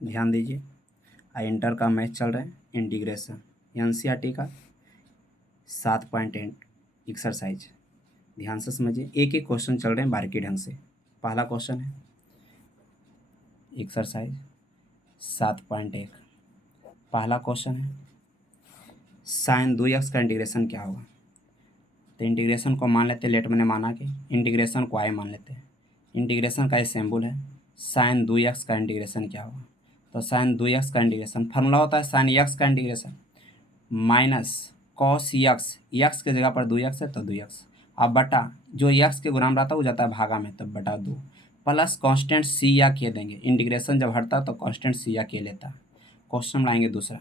ध्यान दीजिए, इंटर का मैथ चल रहा है, इंटीग्रेशन एनसीईआरटी का 7.8 एक्सरसाइज। ध्यान से समझिए, एक एक क्वेश्चन चल रहे हैं बारीकी ढंग से। पहला क्वेश्चन है एक्सरसाइज 7.1। पहला क्वेश्चन है साइन 2x का इंटीग्रेशन क्या होगा। तो इंटीग्रेशन को मान लेते हैं, लेट मैंने माना कि इंटीग्रेशन को आई मान लेते हैं। इंटीग्रेशन का सिंबल है साइन 2x का इंटीग्रेशन क्या होगा। तो साइन 2x का इंटीग्रेशन फार्मूला होता है साइन x का integration minus cos x, x के जगह पर 2x है तो 2x, अब बटा जो यक्स के गुणाम रहता है वो जाता है भागा में, तब बटा 2 प्लस कांस्टेंट सी या के देंगे। इंटीग्रेशन जब हटता तो कांस्टेंट सी या के लेता। क्वेश्चन लाएंगे दूसरा।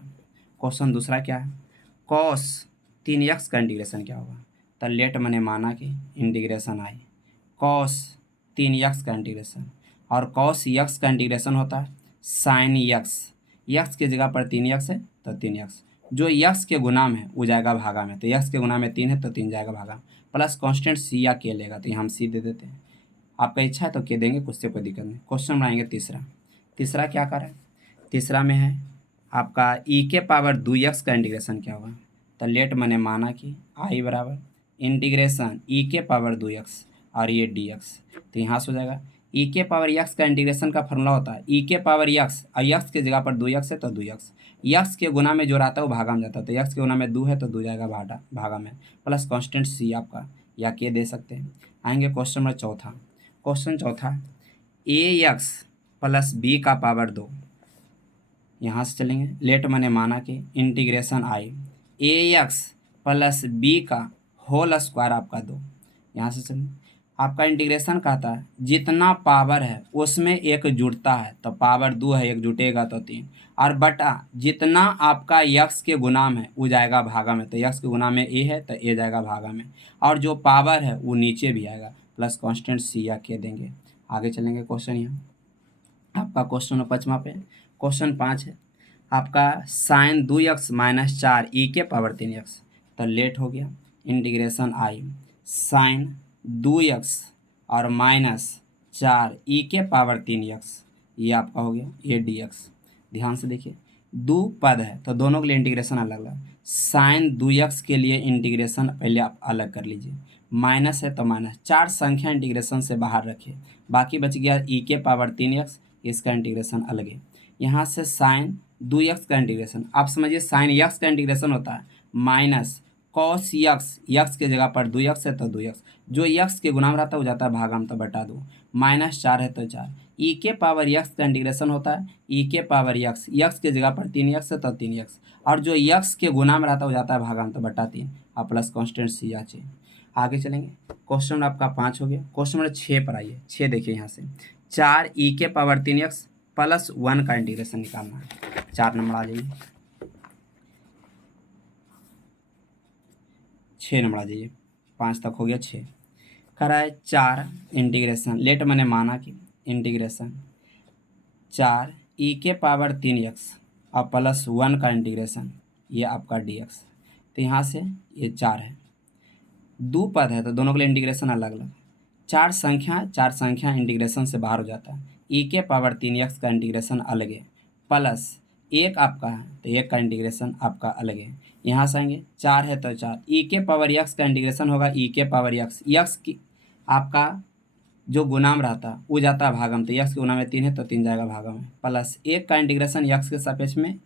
क्वेश्चन दूसरा क्या है, कॉस 3x का इंटीग्रेशन क्या होगा। तो लेट मैंने माना कि इंटीग्रेशन आई कॉस 3x का इंटीग्रेशन, और कॉस यक्स का इंटीग्रेशन होता है साइन यक्स, यक्स की जगह पर 3x है तो 3x, जो यक्स के गुणाम है वो जाएगा भागा में, तो यक्स के गुणाम में 3 है तो 3 जाएगा भागा, प्लस कांस्टेंट सी या के लेगा, तो यहाँ हम सी दे देते हैं। आपका इच्छा है तो के देंगे, कुछ से कोई दिक्कत नहीं। क्वेश्चन बनाएंगे तीसरा। तीसरा क्या करें, तीसरा में है आपका ई के पावर 2x का इंटीग्रेशन क्या होगा। तो लेट मैंने माना कि आई बराबर इंटीग्रेशन ई के पावर 2x और ये dx, तो यहाँ से हो जाएगा ई के पावर x का इंटीग्रेशन का फॉर्मूला होता है ई के पावर x, और x के जगह पर 2x है तो 2x, x के गुना में जो रहता है वो भागा में जाता है, तो x के गुना में 2 है तो 2 जाएगा भागा में, प्लस कांस्टेंट सी आपका या के दे सकते हैं। आएंगे क्वेश्चन नंबर चौथा। क्वेश्चन चौथा ए एक्स प्लस बी का पावर 2, यहाँ से चलेंगे, लेट मैंने माना कि integration I A X plus B का होल स्क्वायर आपका 2, यहाँ से चलेंगे, आपका इंटीग्रेशन कहता है जितना पावर है उसमें एक जुड़ता है, तो पावर 2 है, एक जुटेगा तो 3, और बटा जितना आपका यक्स के गुणाम है वो जाएगा भागा में, तो यक्स के गुणाम में ए है तो ए जाएगा भागा में, और जो पावर है वो नीचे भी आएगा, प्लस कांस्टेंट सी या के देंगे। आगे चलेंगे क्वेश्चन यहाँ आपका क्वेश्चन पाँचवा पे। क्वेश्चन 5 है आपका साइन 2x माइनस 4 ई के पावर 3x, तो लेट हो गया इंटीग्रेशन आई साइन 2x और माइनस 4 ई के पावर 3x, ये आपका हो गया ये dx। ध्यान से देखिए, दो पद है तो दोनों के लिए इंटीग्रेशन अलग अलग। साइन 2x के लिए इंटीग्रेशन पहले आप अलग कर लीजिए, माइनस है तो माइनस, 4 संख्या इंटीग्रेशन से बाहर रखिए, बाकी बच गया ई के पावर 3x, इसका इंटीग्रेशन अलग है। यहाँ से साइन 2x का इंटीग्रेशन आप समझिए, साइन यक्स का इंटीग्रेशन होता है माइनस कॉस यक्स, यक्स के जगह पर 2x है तो 2x, जो यक्स के गुणाम रहता है वो जाता है भागा में, तो बटा 2, माइनस 4 है तो 4, ई के पावर यक्स का इंटीग्रेशन होता है ई के पावर यक्स, यक्स के जगह पर 3x है तो 3x, और जो यक्स के गुणाम रहता है वो जाता है भागा में, तो बटा 3 और प्लस कॉन्स्टेंट सी आचे। आगे चलेंगे, क्वेश्चन आपका 5 हो गया। क्वेश्चन नंबर 6 पर आइए। 6 देखिए यहाँ से 4 ई के पावर 3x प्लस 1 का इंटीग्रेशन निकालना है। 4 नंबर आ जाइए, 6 नंबर आ जाइए, 5 तक हो गया 6। कह रहा है 4 इंटीग्रेशन, लेट मैंने माना कि इंटीग्रेशन 4 ई के पावर 3x और प्लस 1 का इंटीग्रेशन ये आपका dx, तो यहाँ से ये 4 है, दो पद है तो दोनों के लिए इंटीग्रेशन अलग अलग, चार संख्या इंटीग्रेशन से बाहर हो जाता है, ई के पावर 3x का इंटीग्रेशन अलग है, प्लस एक आपका है तो एक का इंटीग्रेशन आपका अलग है। यहाँ से आएंगे 4 है तो 4, ई के पावर x का इंटीग्रेशन होगा ई के पावर x, यक्स की आपका जो गुणाम रहता वो जाता है भागम, तो यक्स के गुणाम में 3 है तो 3 जाएगा भागम में, प्लस एक का इंटीग्रेशन यक्स के सापेक्ष में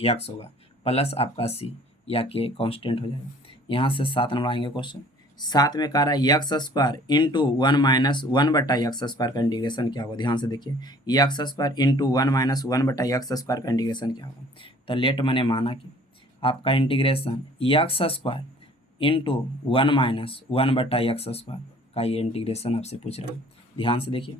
यक्स होगा, प्लस आपका सी या के कांस्टेंट हो जाएगा। यहाँ से 7 नंबर आएंगे क्वेश्चन। 7 में कह रहा है यक्स स्क्वायर इंटू 1 माइनस 1 बटा यक्स स्क्वायर का इंटीग्रेशन क्या होगा। ध्यान से देखिए, यक्स स्क्वायर इंटू 1 माइनस 1 बटा यक्स स्क्वायर का इंटीग्रेशन क्या होगा। तो लेट मैंने माना कि आपका integration x square into 1 minus 1 बटा यक्स स्क्वायर का ये इंटीग्रेशन आपसे पूछ रहा हूँ। ध्यान से देखिए,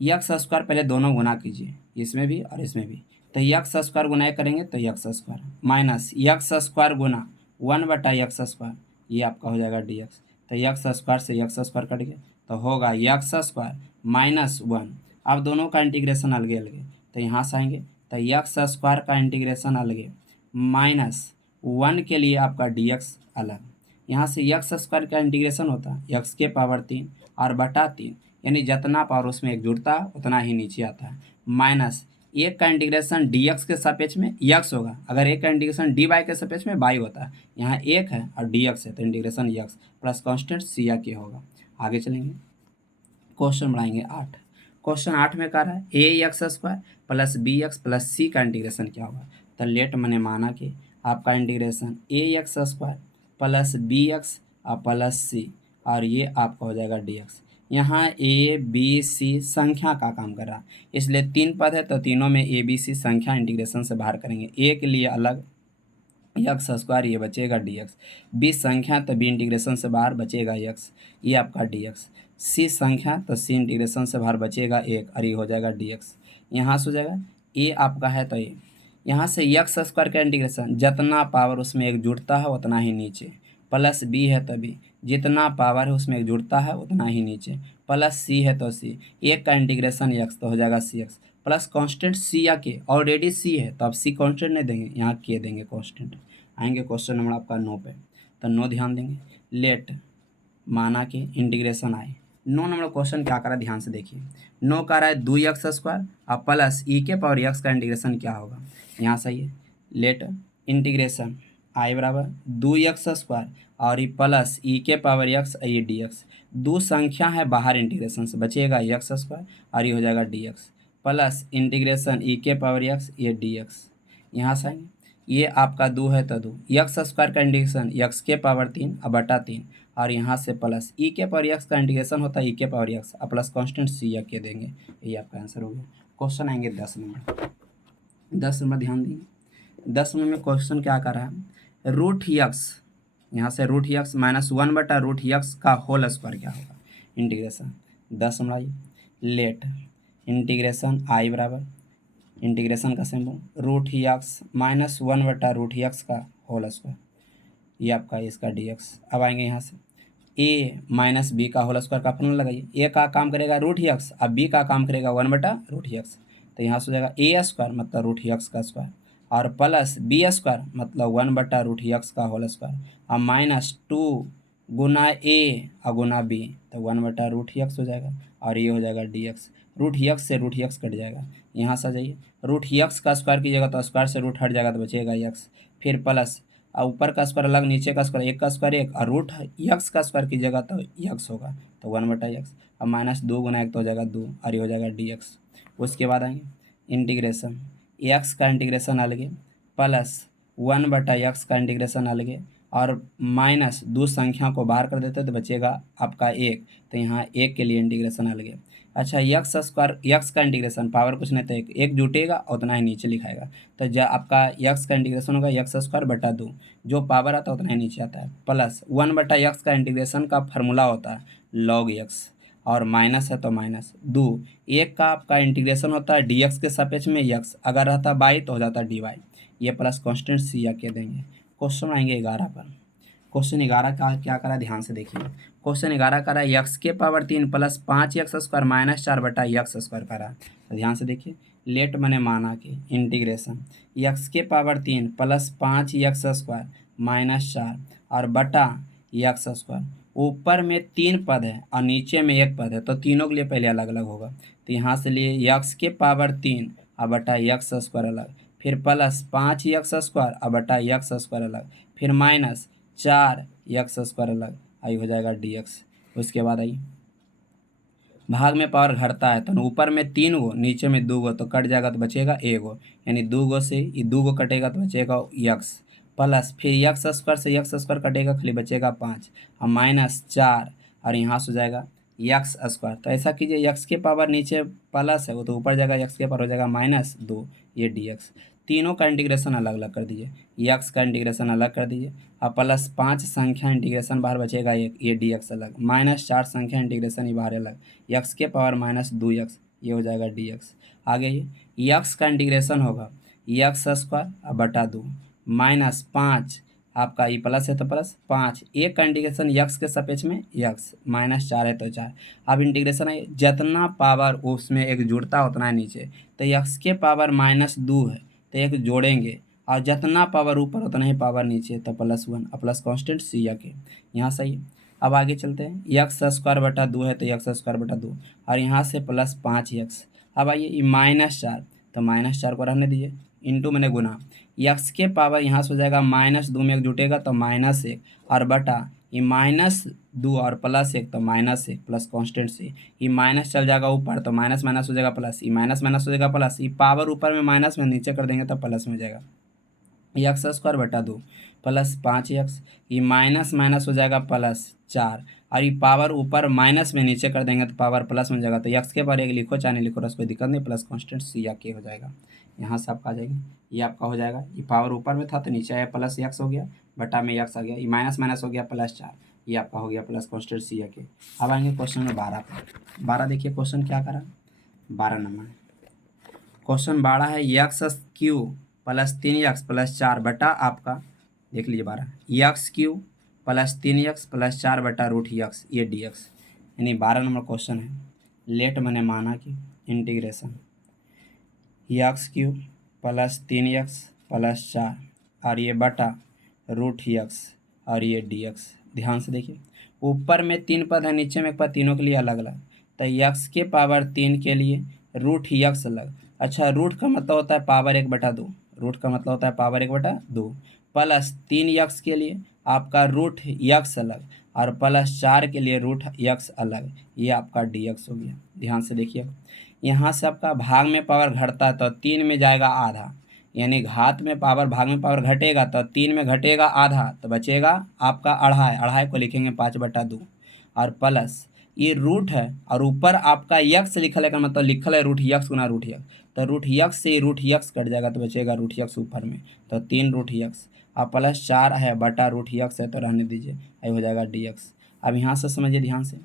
यक्स स्क्वायर पहले दोनों गुना कीजिए, इसमें भी और इसमें भी, तो यक्स स्क्वायर गुना करेंगे तो x square minus x square गुना 1 बटा यक्स स्क्वायर, ये आपका हो जाएगा dx। तो यक्स स्क्वायर से यक्स स्क्वायर कट गया तो होगा यक्स स्क्वायर माइनस 1, अब दोनों का इंटीग्रेशन अलग अलग है, तो यहाँ से आएंगे तो यक्स स्क्वायर का इंटीग्रेशन अलग है माइनस 1 के लिए आपका dx अलग। यहाँ से यक्स स्क्वायर का इंटीग्रेशन होता है यक्स के पावर 3 और बटा 3, यानी जितना पावर उसमें एक जुड़ता है उतना ही नीचे आता है, माइनस एक का इंटीग्रेशन डी एक्स के सापेक्ष में यक्स होगा, अगर एक का इंटीग्रेशन डी वाई के सापेक्ष में वाई होता है। यहाँ एक है और डी एक्स है तो इंटीग्रेशन यक्स प्लस कॉन्स्टेंट सी या के होगा। आगे चलेंगे, क्वेश्चन बढ़ाएंगे 8। क्वेश्चन 8 में कह रहा है A x square plus B x plus C का इंटीग्रेशन क्या होगा। तो लेट मैंने माना कि आपका integration A x square plus B x और प्लस सी और ये आपका हो जाएगा डी एक्स। यहाँ ए बी सी संख्या का काम कर रहा है, इसलिए तीन पद है तो तीनों में ए बी सी संख्या इंटीग्रेशन से बाहर करेंगे। ए के लिए अलग एक्स स्क्वायर ये बचेगा डी एक्स, बी संख्या तो बी इंटीग्रेशन से बाहर बचेगा एक्स, ये आपका डी एक्स। सी संख्या तो सी इंटीग्रेशन से बाहर बचेगा एक और ये हो जाएगा डी एक्स। यहाँ से हो जाएगा ए आपका है तो ए, यहाँ से एक्स स्क्वायर का इंटीग्रेशन जितना पावर उसमें एक जुड़ता है उतना ही नीचे, प्लस बी है तो बी जितना पावर है उसमें एक जुड़ता है उतना ही नीचे, प्लस सी है तो सी एक का इंटीग्रेशन एक्स तो हो जाएगा सी एक्स प्लस कांस्टेंट सी या के, ऑलरेडी सी है तो अब सी कांस्टेंट नहीं देंगे, यहाँ के देंगे कांस्टेंट। आएंगे क्वेश्चन नंबर आपका 9 पे, तो 9 ध्यान देंगे। लेट माना कि इंटीग्रेशन आए। 9 नंबर क्वेश्चन क्या करा ध्यान से देखिए। 9 का रहा है 2x स्क्वायर और प्लस ई के पावर एक्स का इंटीग्रेशन क्या होगा। यहाँ सही है, लेट इंटीग्रेशन आई बराबर 2x स्क्वायर और ई प्लस ई के पावर एक्स ये डी एक्स। दो संख्या है बाहर इंटीग्रेशन से बचेगा एक्स स्क्वायर और ये हो जाएगा डी एक्स प्लस इंटीग्रेशन ई के पावर एक्स ये डी एक्स। यहाँ से आएंगे, ये आपका 2 है तो 2 एक्स स्क्वायर का इंटीग्रेशन एक्स के पावर 3 और बटा 3 और यहाँ से प्लस ई के पावर एक्स का इंटीग्रेशन होता है ई के पावर एक्स और प्लस कांस्टेंट सी या के देंगे, ये आपका आंसर हो गया। क्वेश्चन आएंगे 10 नंबर। 10 नंबर ध्यान देंगे। 10 नंबर में क्वेश्चन क्या कर रहा है, रूट एक्स, यहाँ से रूट एक्स -1 बटा रूट एक्स का होल स्क्वायर क्या होगा। इंटीग्रेशन 10 नंबर आइए, लेट इंटीग्रेशन आई बराबर इंटीग्रेशन का सिंबल रूट एक्स -1 बटा रूट एक्स का होल स्क्वायर, ये आपका इसका डी एक्स। अब आएंगे यहाँ से ए माइनस बी का होल स्क्वायर का फॉर्मूला लगाइए, ए का काम करेगा रूट एक्स अब बी का काम करेगा 1 बटा रूट एक्स, तो यहाँ से हो जाएगा ए स्क्वायर मतलब रूट एक्स का स्क्वायर और प्लस बी स्क्वायर मतलब 1 बटा रूट एक्स का होल स्क्वायर और -2 गुना ए और गुना बी तो 1 बटा रूट एक्स हो जाएगा और ये हो जाएगा डी एक्स। रूट एक्स से रूट एक्स कट जाएगा, यहाँ से आ जाइए रूट एक्स का स्क्वायर कीजिएगा तो स्क्वायर से रूट हट जाएगा तो बचेगा एक्स, फिर प्लस और ऊपर का स्क्वायर अलग नीचे का स्क्वायर एक का स्क्वायर एक और रूट एक्स का स्क्वायर कीजिएगा तो एक्स होगा तो 1 बटा एक्स और -2 गुना एक तो हो जाएगा 2 और ये हो जाएगा डी एक्स। उसके बाद आएंगे इंटीग्रेशन एक्स का इंटीग्रेशन अलग प्लस 1 बटा एक्स का इंटीग्रेशन अलग और माइनस दो संख्या को बाहर कर देते तो बचेगा आपका एक, तो यहाँ एक के लिए इंटीग्रेशन अलग है। अच्छा एक्स स्क्वायर एक्स का इंटीग्रेशन पावर कुछ नहीं तो एक जुटेगा उतना ही नीचे लिखाएगा, तो जब आपका एक्स का इंटीग्रेशन होगा एक्स स्क्वायर बटा 2 जो पावर आता है उतना ही नीचे आता है प्लस 1 बटा एक्स का इंटीग्रेशन का फार्मूला होता है लॉग एक्स और माइनस है तो -2 एक का आपका इंटीग्रेशन होता है डी एक्स के सापेक्ष में एक्स अगर रहता बाई तो हो जाता डी वाई, ये प्लस कॉन्स्टेंट सी या के देंगे। क्वेश्चन आएंगे 11 पर। क्वेश्चन 11 का क्या करा ध्यान से देखिए। क्वेश्चन 11 करा एक्स के पावर 3 प्लस 5 एक्स स्क्वायर -4 बटा एक्स स्क्वायर करा, तो ध्यान से देखिए लेट मैंने माना कि इंटीग्रेशन एक्स के पावर 3 प्लस 5 एक्स स्क्वायर -4 और बटा एक्स स्क्वायर, ऊपर में 3 पद है और नीचे में 1 पद है तो तीनों के लिए पहले अलग अलग होगा, तो यहाँ से लिए एक्स के पावर 3 और बटा एक्स स्क्वायर अलग, फिर प्लस 5 एक्स स्क्वायर और बटा एक्स स्क्वायर अलग, फिर -4 एक्स स्क्वायर अलग, आई हो जाएगा डी एक्स। उसके बाद आई भाग में पावर घटता है तो ऊपर में 3 गो नीचे में 2 गो तो कट जाएगा तो बचेगा 1 गो, यानी 2 गो से ये 2 गो कटेगा तो बचेगा एक्स प्लस फिर एक्स स्क्वायर से एक्स स्क्वायर कटेगा खाली बचेगा 5 और -4 और यहाँ से हो जाएगा एक्स स्क्वायर। तो ऐसा कीजिए एक्स के पावर नीचे प्लस है वो तो ऊपर जाएगा एक्स के पावर हो जाएगा -2 ये डी एक्स। तीनों का इंटीग्रेशन अलग अलग कर दीजिए, एक्स का इंटीग्रेशन अलग कर दीजिए और प्लस 5 संख्या इंटीग्रेशन बाहर बचेगा एक ये डी एक्स अलग, -4 संख्या इंटीग्रेशन ही बाहर अलग, एक्स के पावर -2 एक्स ये हो जाएगा डी एक्स। आगे ये एक्स का इंटीग्रेशन होगा एक्स स्क्वायर बटा 2 -5 आपका ये प्लस है तो प्लस 5 एक का इंटीग्रेशन एक्स के सापेक्ष में एक्स -4 है तो 4। अब इंटीग्रेशन है जितना पावर उसमें एक जुड़ता उतना है नीचे, तो एक्स के पावर -2 है तो एक जोड़ेंगे और जितना पावर ऊपर उतना ही पावर नीचे तो +1 और प्लस कांस्टेंट सी या के, यहाँ सही। अब आगे चलते हैं एक्स स्क्वायर बटा 2 है तो एक्स स्क्वायर बटा 2 और यहाँ से +5 एक्स। अब आइए ये -4 तो -4 को रहने दीजिए, इंटू मैंने गुना, यक्स के पावर यहाँ से हो जाएगा -2 में 1 जुटेगा तो -1 और बटा ये -2 और +1 तो -1 प्लस कांस्टेंट से ये माइनस चल जाएगा ऊपर तो माइनस माइनस हो जाएगा प्लस, ये माइनस माइनस हो जाएगा प्लस, ये पावर ऊपर में माइनस में नीचे कर देंगे तो प्लस में हो जाएगा, एक्स स्क्वायर बटा 2 प्लस 5x, ये माइनस माइनस हो जाएगा +4 और ये पावर ऊपर माइनस में नीचे कर देंगे तो पावर प्लस में हो जाएगा, तो एक्स के बार एक लिखो चाहे नहीं लिखो बस कोई दिक्कत नहीं, प्लस कांस्टेंट सी या के हो जाएगा, यहाँ से आपका आ जाएगी, ये आपका हो जाएगा, ये पावर ऊपर में था तो नीचे आया प्लस एक्स हो गया, बटा में एक्स आ गया, ये माइनस माइनस हो गया +4, ये आपका हो गया प्लस कांस्टेंट सी या के। अब आएंगे क्वेश्चन नंबर 12 पर। 12 देखिए क्वेश्चन क्या करा, 12 नंबर क्वेश्चन 12 है x³ प्लस 3x प्लस 4 बटा आपका देख लीजिए 12 x³ प्लस 3x प्लस 4 बटा √x ये dx, यानी 12 नंबर क्वेश्चन है, लेट मैंने माना कि integration x³ plus 3x plus 4 और ये बटा √x और ये dx। ध्यान से देखिए ऊपर में 3 पद है नीचे में एक पद, तीनों के लिए अलग अलग, तो x के पावर 3 के लिए √x अलग, अच्छा रूट का मतलब होता है पावर 1/2, रूट का मतलब होता है पावर 1/2 प्लस 3x के लिए आपका √x अलग और प्लस 4 के लिए √x अलग, ये आपका dx हो गया। ध्यान से देखिए यहाँ से आपका भाग में पावर घटता है तो 3 में जाएगा आधा, यानी घात में पावर भाग में पावर घटेगा तो 3 में घटेगा आधा तो बचेगा आपका अढ़ाई, अढ़ाई को लिखेंगे 5/2 और प्लस ये रूट है और ऊपर आपका यक्स लिखल है का मतलब लिखल है √x गुना √x, तो √x से √x कट जाएगा तो बचेगा √x ऊपर में, तो 3 √x और प्लस 4 है बटा √x है तो रहने दीजिए, ये हो जाएगा dx। अब यहाँ से समझिए ध्यान से,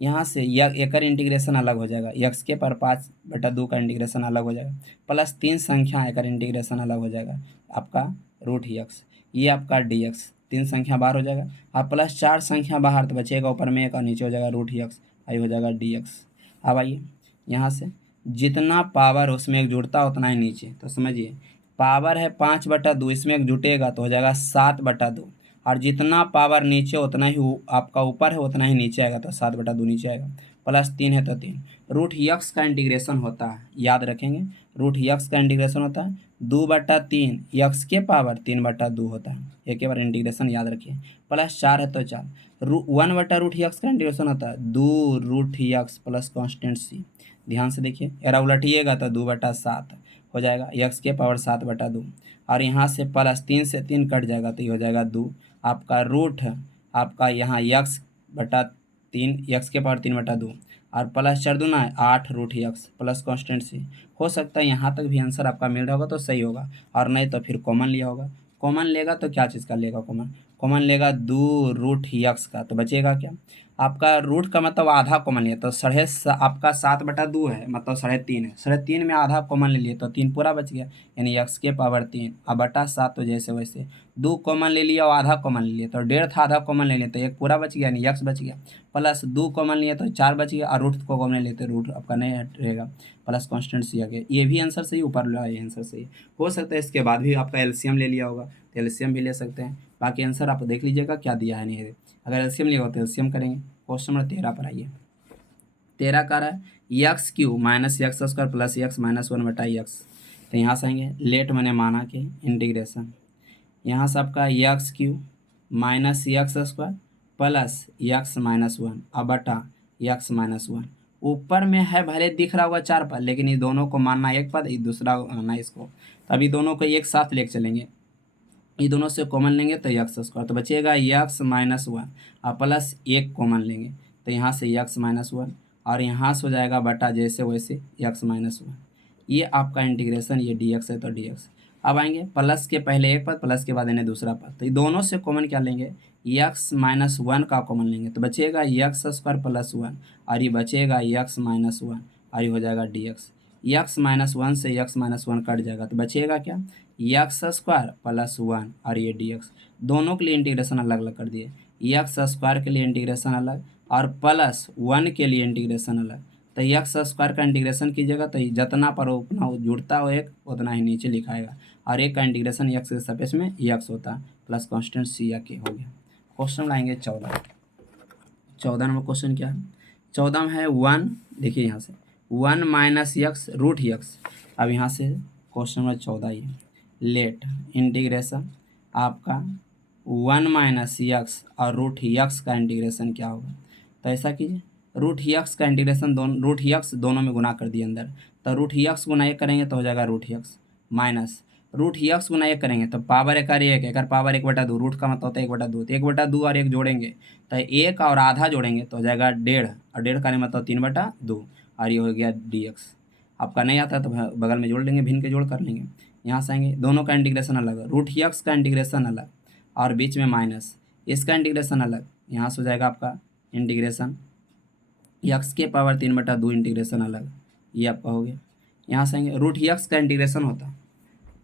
यहाँ से एक इंटीग्रेशन अलग हो जाएगा, x के पर 5/2 का इंटीग्रेशन अलग हो जाएगा, प्लस 3 संख्या एक इंटीग्रेशन अलग हो जाएगा आपका √x, ये आपका dx, 3 संख्या बाहर हो जाएगा और प्लस 4 संख्या बाहर तो बचेगा ऊपर में 1 और नीचे हो जाएगा √x, आई हो जाएगा dx। अब आइए यहाँ से जितना पावर उसमें एक जुड़ता उतना ही नीचे, तो समझिए पावर है 5/2, इसमें एक जुटेगा तो हो जाएगा 7/2 और जितना पावर नीचे उतना ही आपका ऊपर है उतना ही नीचे आएगा तो 7/2 नीचे आएगा, प्लस 3 है तो 3, √x का इंटीग्रेशन होता है, याद रखेंगे √x का इंटीग्रेशन होता है 2/3, x के पावर 3/2 होता है, एक के बार इंटीग्रेशन याद रखिए, प्लस 4 है तो 4, 1/√x का इंटीग्रेशन होता है 2√x प्लस कांस्टेंट सी। ध्यान से देखिए एरा उलटिएगा तो 2/7 हो जाएगा, x के पावर 7/2 और यहाँ से प्लस 3 से 3 कट जाएगा तो ये हो जाएगा 2, आपका रूट आपका यहाँ x/3 x के पावर 3/2 और प्लस 4 दूना 8 √x प्लस कांस्टेंट सी। हो सकता है यहाँ तक भी आंसर आपका मिल रहा होगा तो सही होगा और नहीं तो फिर कॉमन लिया होगा, कॉमन लेगा तो क्या चीज़ का लेगा कॉमन, कॉमन लेगा 2 √x का, तो बचेगा क्या आपका रूट का मतलब आधा कॉमन लिया तो आपका 7/2 है मतलब 3.5 है, 3.5 में आधा कॉमन ले लिए तो 3 पूरा बच गया, यानी x के पावर 3 और बटा 7 तो जैसे वैसे 2 कॉमन ले लिया और आधा कॉमन ले लिया तो 1.5 था, आधा कॉमन ले लिया तो 1 पूरा बच गया यानी x बच गया, प्लस 2 कॉमन लिया तो 4 बच गया और रूट को कॉमन लेते रूट आपका नहीं रहेगा, प्लस कांस्टेंट सी आ गया, ये भी आंसर सही, ऊपर वाला ये आंसर सही। हो सकता है इसके बाद भी आपका एलसीएम ले लिया होगा तो एलसीएम भी ले सकते हैं, बाकी आंसर आप देख लीजिएगा क्या दिया है नहीं है, अगर एलसीएम लिया हो तो एलसीएम करेंगे। क्वेश्चन नंबर 13 पर आइए, 13 का रहा है x³ minus x² plus x minus 1/x, तो यहाँ से आएंगे लेट मैंने माना कि इंटीग्रेशन यहाँ से आपका x³ minus x² plus x minus 1 अब बटा x माइनस 1, ऊपर में है भले दिख रहा होगा 4 पद लेकिन ये दोनों को मानना एक पद, दूसरा मानना इसको, तो अभी दोनों को एक साथ लेके चलेंगे, ये दोनों से कॉमन लेंगे तो x² तो बचेगा x माइनस 1 और प्लस 1 कॉमन लेंगे तो यहाँ से x माइनस 1 और यहाँ से हो जाएगा बटा जैसे वैसे x माइनस 1, ये आपका इंटीग्रेशन ये dx है तो dx। अब आएंगे प्लस के पहले एक पद प्लस के बाद इन्हें दूसरा पद, तो ये दोनों से कॉमन क्या लेंगे x माइनस 1 का कॉमन लेंगे तो बचेगा x² प्लस 1 और ये बचेगा x माइनस 1 और ये हो जाएगा dx, x माइनस 1 से x माइनस 1 कट जाएगा तो बचेगा क्या x² प्लस 1 और ये dx, दोनों के लिए इंटीग्रेशन अलग अलग कर दिए, x² के लिए इंटीग्रेशन अलग और प्लस 1 के लिए इंटीग्रेशन अलग, तो x² का इंटीग्रेशन कीजिएगा तो जितना पर उतना जुड़ता हो एक उतना ही नीचे लिखाएगा और एक का इंटीग्रेशन x के सरफेस में x होता है प्लस कांस्टेंट सी या के हो गया। क्वेश्चन लाएंगे 14 नंबर क्वेश्चन क्या है, 14 में है 1, देखिए यहाँ से 1 माइनस यक्स रूट यक्स। अब यहाँ से क्वेश्चन नंबर 14 ये लेट इंटीग्रेशन आपका 1 माइनस यक्स और रूट यक्स का इंटीग्रेशन क्या होगा। तो ऐसा कीजिए, रूट यक्स का इंटीग्रेशन रूट यक्स दोनों में गुना कर दिए अंदर, तो रूट यक्स गुना एक करेंगे तो हो जाएगा root x minus root x गुना एक करेंगे तो पावर एक और एक पावर 1/2, रूट का मतलब होता है 1/2, तो 1/2 और एक जोड़ेंगे तो एक और आधा जोड़ेंगे तो हो जाएगा 1.5, और 1.5 का मतलब 3/2, और ये हो गया dx। आपका नहीं आता तो बगल में जोड़ लेंगे, भिन्न के जोड़ कर लेंगे। यहाँ से आएंगे, दोनों का इंटीग्रेशन अलग, रूट यक्स का इंटीग्रेशन अलग और बीच में माइनस, इसका इंटीग्रेशन अलग। यहाँ से हो जाएगा आपका इंटीग्रेशन यक्स के पावर 3/2 इंटीग्रेशन अलग, ये आपका हो गया। यहाँ से आएंगे, रूट यक्स का इंटीग्रेशन होता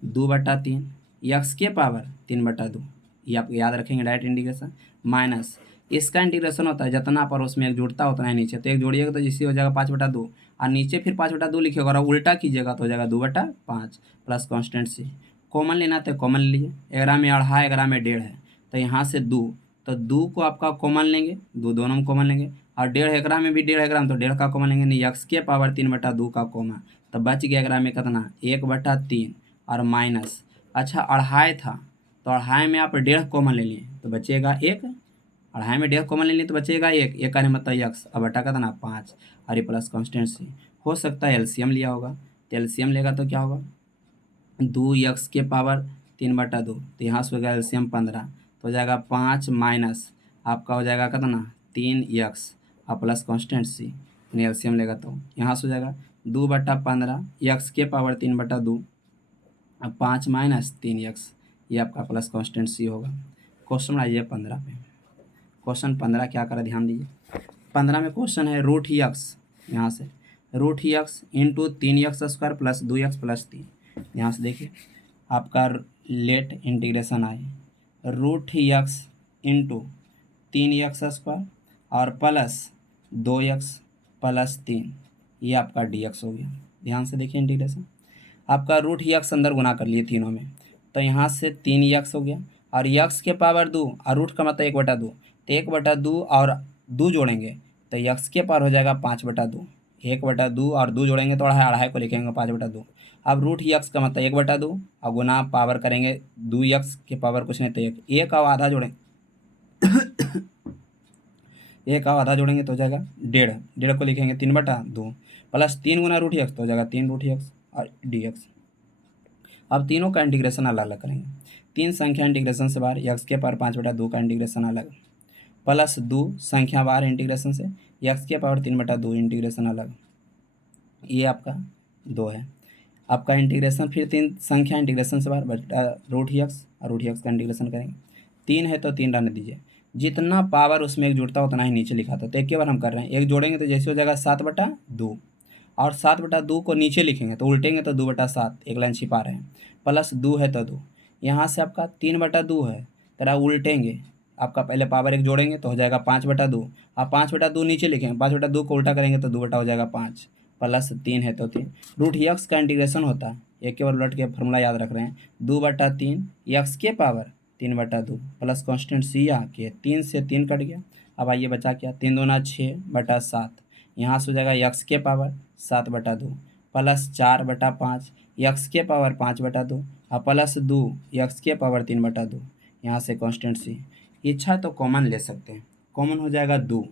2/3 यक्स के पावर 3/2, ये आप याद रखेंगे डायरेक्ट इंटीग्रेशन, माइनस इसका इंटीग्रेशन होता है जितना पर उसमें एक जुड़ता उतना है नीचे, तो एक जोड़िएगा तो जिससे हो जाएगा 5/2, और नीचे फिर 5/2 लिखिएगा, और उल्टा कीजिएगा तो हो जाएगा 2/5 प्लस कॉन्स्टेंट सी। कॉमन लेना तो कॉमन लीजिए, 11 में 2.5 11 में 1.5 है, तो यहाँ से 2, तो 2 को आपका कॉमन लेंगे, 2 दोनों में कॉमन लेंगे, और 1.5 एकरा में भी 1.5 एकरा में, तो 1.5 का कॉमन लेंगे नहीं, यक्स के पावर 3/2 का कॉमन, तो बच गया एकरा में कितना 1/3 और माइनस, अच्छा 2.5 था तो 2.5 में आप 1.5 कॉमन ले लिए तो बचेगा 1, 2.5 में 1.5 कॉमन ले लिए तो बचेगा 1, एक का मतलब यक्स, अब बटा का था ना 5, और ये प्लस कॉन्स्टेंट सी। हो सकता है एलसीएम लिया होगा, तो एलसीएम लेगा तो क्या होगा 2 यक्स के पावर 3/2, तो यहाँ से हो गया एलसीएम 15, तो हो जाएगा 5 माइनस आपका हो जाएगा कितना 3 यक्स और प्लस कॉन्स्टेंट सी, एलसीएम लेगा तो यहाँ से हो जाएगा 2/15 यक्स के पावर 3/2, अब 5 माइनस 3 यक्स, ये आपका प्लस कॉन्स्टेंट सी होगा। क्वेश्चन आइए 15 पे। क्वेश्चन 15 क्या करा ध्यान दीजिए, 15 में क्वेश्चन है रूट यक्स, यहाँ से रूट यक्स into 3x² plus 2x plus 3। यहाँ से देखिए आपका लेट इंटीग्रेशन आए रूट यक्स इंटू 3x² और प्लस 2x प्लस 3, ये आपका dx हो गया। ध्यान से देखिए इंटीग्रेशन, आपका रूट यक्स अंदर गुना कर लिए तीनों में, तो यहाँ से 3 यक्स हो गया, और यक्स के पावर 2 और रूट का मतलब 1/2, तो 1/2 और 2 जोड़ेंगे तो यक्स के पावर हो जाएगा 5/2, 1/2 और 2 जोड़ेंगे तो 2.5 को लिखेंगे 5/2। अब रूट यक्स का मतलब 1/2 और गुना पावर करेंगे 2 यक्स के पावर कुछ नहीं तो एक और आधा जोड़ेंगे एक और आधा जोड़ेंगे तो हो जाएगा 1.5 को लिखेंगे 3/2 प्लस 3 गुना रूट यक्स तो हो जाएगा 3 रूट यक्स और dx। अब तीनों का इंटीग्रेशन अलग अलग करेंगे, 3 संख्या इंटीग्रेशन से बाहर यक्स के पावर 5/2 का इंटीग्रेशन अलग, प्लस 2 संख्या बाहर इंटीग्रेशन से यक्स के पावर 3/2 इंटीग्रेशन अलग, ये आपका 2 है। आपका इंटीग्रेशन फिर 3 संख्या इंटीग्रेशन से बाहर रूट यक्स और रूट यक्स का इंटीग्रेशन करेंगे, 3 है तो 3 रहने दीजिए, जितना पावर उसमें एक जुड़ता उतना ही नीचे लिखा था, तो एक के बार हम कर रहे हैं, एक जोड़ेंगे तो जैसे हो जाएगा 7/2, और 7/2 को नीचे लिखेंगे तो उल्टेंगे तो 2/7, एक लाइन छिपा रहे हैं, प्लस 2 है तो 2, यहाँ से आपका 3/2 है तेरा उल्टेंगे, आपका पहले पावर एक जोड़ेंगे तो हो जाएगा 5/2, और 5/2 नीचे लिखेंगे, 5/2 को उल्टा करेंगे तो 2 हो जाएगा 5, प्लस 3 है तो 3। रूट यक्स का इंटीग्रेशन होता है, एक के बार उलट के फॉर्मूला याद रख रहे हैं, 2/3 यक्स के पावर 3/2 प्लस कॉन्स्टेंट सी के 3 से 3 कट गया। अब आइए बचा क्या, 3 दूना 6/7, यहाँ से हो जाएगा यक्स के पावर 7/2 प्लस 4/5 यक्स के पावर 5/2 और प्लस 2 यक्स के पावर 3/2, यहाँ से कॉन्स्टेंट सी। इच्छा तो कॉमन ले सकते हैं, कॉमन हो जाएगा 2,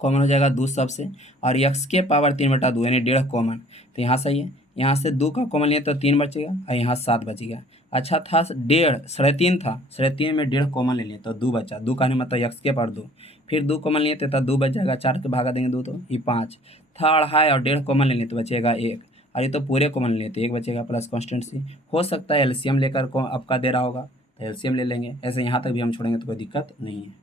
कॉमन हो जाएगा 2 सबसे, और यक्स के पावर 3/2 यानी 1.5 कॉमन, तो यहाँ सही है, यहाँ से 2 का कॉमन लिया तो 3 बचेगा और यहाँ 7 बच गया। अच्छा था 1.5, 3.5 था, 3.5 में 1.5 कॉमन ले लिए तो 2 बचा, 2 का नहीं मतलब यक्स के पावर 2, फिर 2 कॉमन लिए तो 2 बच जाएगा, 4 के भागा देंगे 2 तो ये 5 था, 2.5 और 1.5 कॉमन ले लिए तो बचेगा 1, और ये तो पूरे कॉमन ले लिए तो 1 बचेगा प्लस कॉन्स्टेंट सी। हो सकता है एलसीएम लेकर को आपका दे रहा होगा तो एलसीएम ले लेंगे, ऐसे यहाँ तक भी हम छोड़ेंगे तो कोई दिक्कत नहीं है।